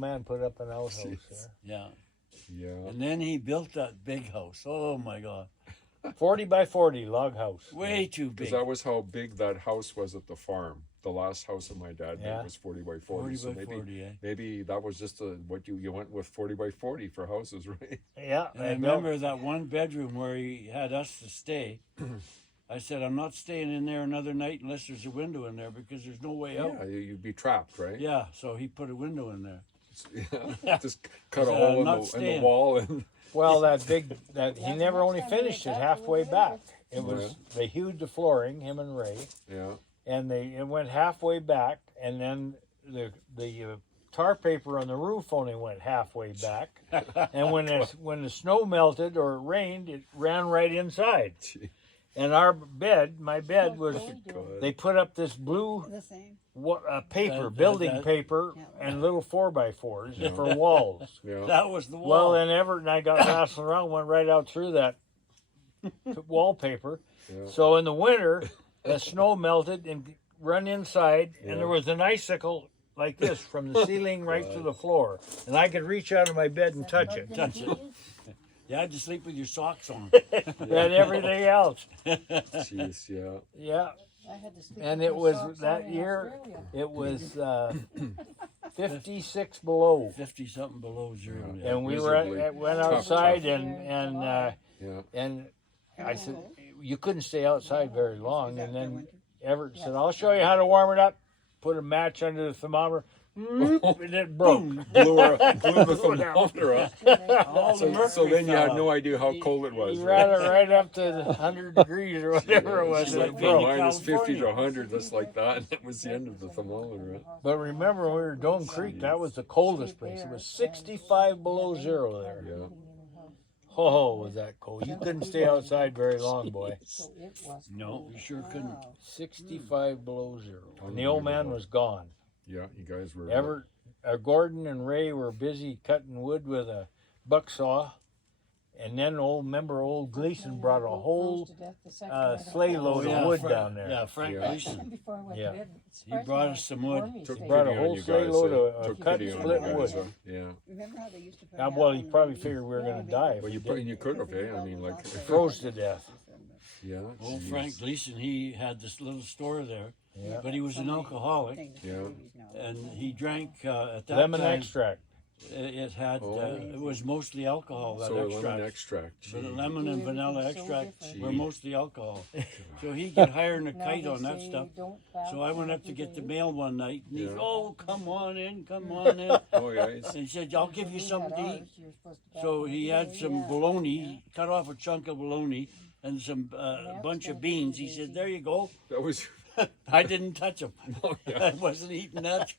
Man put up an outhouse there. Yeah. Yeah. And then he built that big house. Oh my God. 40 by 40 log house. Way too Because big. that was how big that house was at the farm. The last house that my dad Yeah. made was 40 by 40. 40 So by maybe 40, eh? maybe that was just what you went with 40 by 40 for houses, right? Yeah. And I remember that one bedroom where he had us to stay. I said, I'm not staying in there another night unless there's a window in there because there's no way out. Yeah, you'd be trapped, right? Yeah, so he put a window in there. Yeah. Just cut a So hole I'm in not the staying. wall and Well, that he never only finished it halfway back. It was they hewed the flooring, him and Ray, yeah. and it went halfway back, and then the tar paper on the roof only went halfway back, and when the snow melted or it rained, it ran right inside. Gee. And my bed was they put up this blue The same. paper, building paper, and little 4x4s for walls. Yeah. That was the wall. Well, then Everett and I got wrestling around, went right out through that wallpaper. Yeah. So in the winter, the snow melted and run inside, and there was an icicle like this from the ceiling right to the floor, and I could reach out of my bed and touch it. Touch it. You had to sleep with your socks on. And everything else. Jeez, yeah. Yeah, I had to sleep and with it my was socks on that in year. Australia. It was 56 below, 50 something below zero. Yeah. Yeah. and we Visibly went tough, outside, tough. and Yeah. I said you couldn't stay outside very long, and then Everett said, "I'll show you how to warm it up." Put a match under the thermometer, and it broke. Blew the thermometer up. All the mercury So then you fell had out. no idea how cold it was. He Right? ran it right up to 100 degrees or whatever it was. It's And like it from broke. minus 50 to California. 100, just like that. And that was the end of the thermometer. Right? But remember, when we were Dome Creek, that was the coldest place. It was 65 below zero there. Yeah. Oh, was that cold? You couldn't stay outside very long, boy. So it was No, you sure couldn't. 65 below zero. And the old man was gone. Yeah, you guys were. Everett, Gordon and Ray were busy cutting wood with a buck saw. And then old Gleason brought a whole sleigh load of wood down there. Yeah, Frank Yeah. Gleason. Before I went Yeah. to bed, He brought us some wood. Took Brought a pity on whole you sleigh guys, load eh? of Took cut pity on split you guys, wood. huh? Yeah. Remember how they used to put Well, that he on probably the- figured we were going to Yeah, die. they- If Well, we you didn't. could have, eh? I mean, like. Froze to death. Yeah. Old geez. Frank Gleason, he had this little store there, Yeah. but he was an alcoholic, Yeah. and he drank at that Lemon time. extract. It had Oh. It was mostly alcohol. That So a extract. lemon extract. But Gee. lemon and vanilla So extract different. were Gee. mostly alcohol. So he get hired a Now kite they on that say stuff. don't bow So I went up to every get the day. mail one night, and he Yeah. said, "Oh, come on in, come on in." Oh, yeah. It's, And he said, "I'll give you We something had to eat." ours, you were supposed to bow So every he had day, some yeah. bologna, cut off a chunk of bologna, and some Yeah, bunch it's of gonna beans. be He said, easy. "There you go." that was. I didn't touch them. Oh, yeah. I wasn't eating that.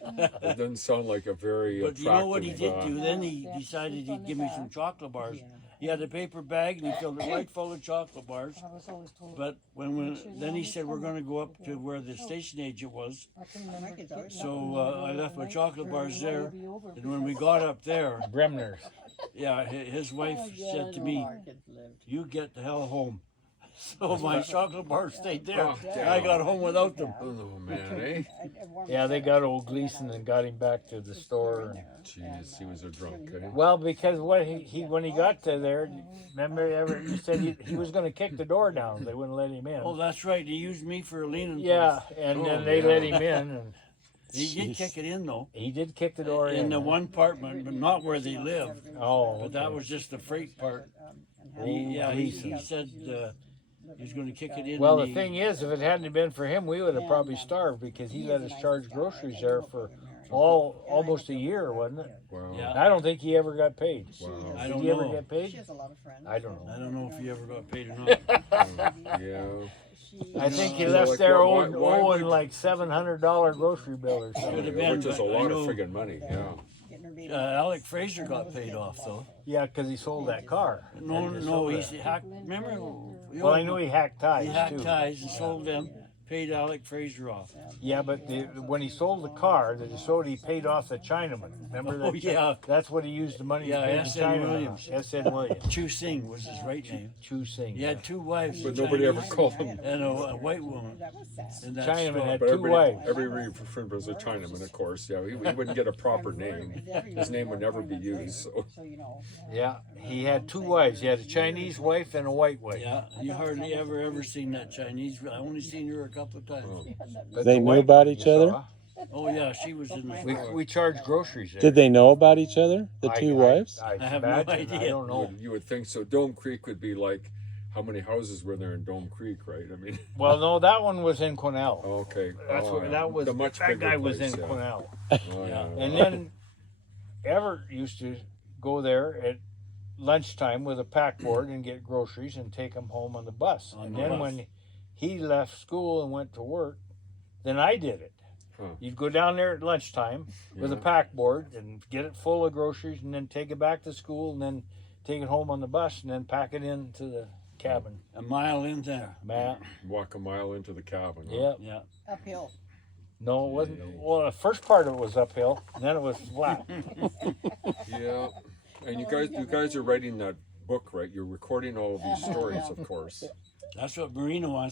It doesn't sound like a very But you know what he attractive, did do? Then he decided he'd give me some chocolate bars. He had a paper bag and he filled it right full of chocolate bars. I was always told. But then he said, we're going to go up to where the station agent was. I can remember getting up So in the I middle left of my the chocolate night, bars sure, there. it'll be over And when we before- got up there, Bremner's. yeah, his wife said to me, "You get the hell home." So my chocolate bars stayed there. Oh, And I got home without them. Oh, man, eh? Yeah, they got old Gleason and got him back to the store. Jeez, he was a drunk, eh? Well, because what he when he got to there, remember Everett, you said he was going to kick the door down. They wouldn't let him in. Oh, that's right. He used me for a leaning Yeah, post. and Oh, then they yeah. let him in, and He did kick it in though. he did kick the door in. In the one apartment, but not where they live. Oh, But that okay. was just the freight part. Oh, Yeah, he Gleason. said he was going to kick it in. Well, and the thing is, if it hadn't been for him, we would have probably starved because he let us charge groceries there for almost a year, wasn't it? Wow. Yeah. I don't think he ever got paid. Wow. I Did don't he ever know. get She paid? has a lot of friends. I don't know. I don't know if he ever got paid or not. Yeah. I think he So, left like, there why owing would- like $700 grocery bill or Could something. have been, Which is a but I lot of know- friggin' money, yeah. Getting her baby. Alec Fraser got paid off though. Yeah, because he sold that car. No, And he no, sold he's that. hacked. Remember? Well, I knew he hacked ties He hacked too. ties and sold them, paid Alec Fraser off. Yeah, but when he sold the car that he sold, he paid off the Chinaman. Remember that? Oh, yeah. That's what he used the money Yeah, to pay the S.N. Chinaman. Williams. S.N. Williams. Chu Sing was his right name. Chu Sing. He had 2 wives. But a nobody ever Chinese called him. and a white woman. That was sad. In that Chinaman store. had But 2 everybody, wives. everybody referred to him as a Chinaman, of course. Yeah, he wouldn't get a proper name. His name would never be used. So. So, you know. Yeah, he had 2 wives. He had a Chinese wife and a white wife. Yeah, you hardly ever seen that Chinese. I only seen her a couple of times. But They the knew white about one each you other? saw, Oh yeah, she was in the store. we charged groceries there. Did they know about each other, the 2 wives? I have no imagine. I idea. don't know. You would think so. Dome Creek would be like, how many houses were there in Dome Creek, right? I mean, Well, no, that one was in Cornell. okay. That's Oh, what yeah. that was. The much That bigger guy was place, in yeah. Cornell. Oh, Yeah. And then Everett used to go there at lunchtime with a pack board and get groceries and take them home on the bus. On And the then bus. when he left school and went to work, then I did it. Huh. You'd go down there at lunchtime with a Yeah. pack board and get it full of groceries and then take it back to school and then take it home on the bus and then pack it into the cabin. A mile in there. Man, Walk a mile into the cabin. Huh? yeah. Yeah. Uphill. No, it wasn't. Well, the first part of it was uphill, and then it was flat. Yeah. And you guys are writing that book, right? You're recording all of these stories, of course. That's what Marina wants.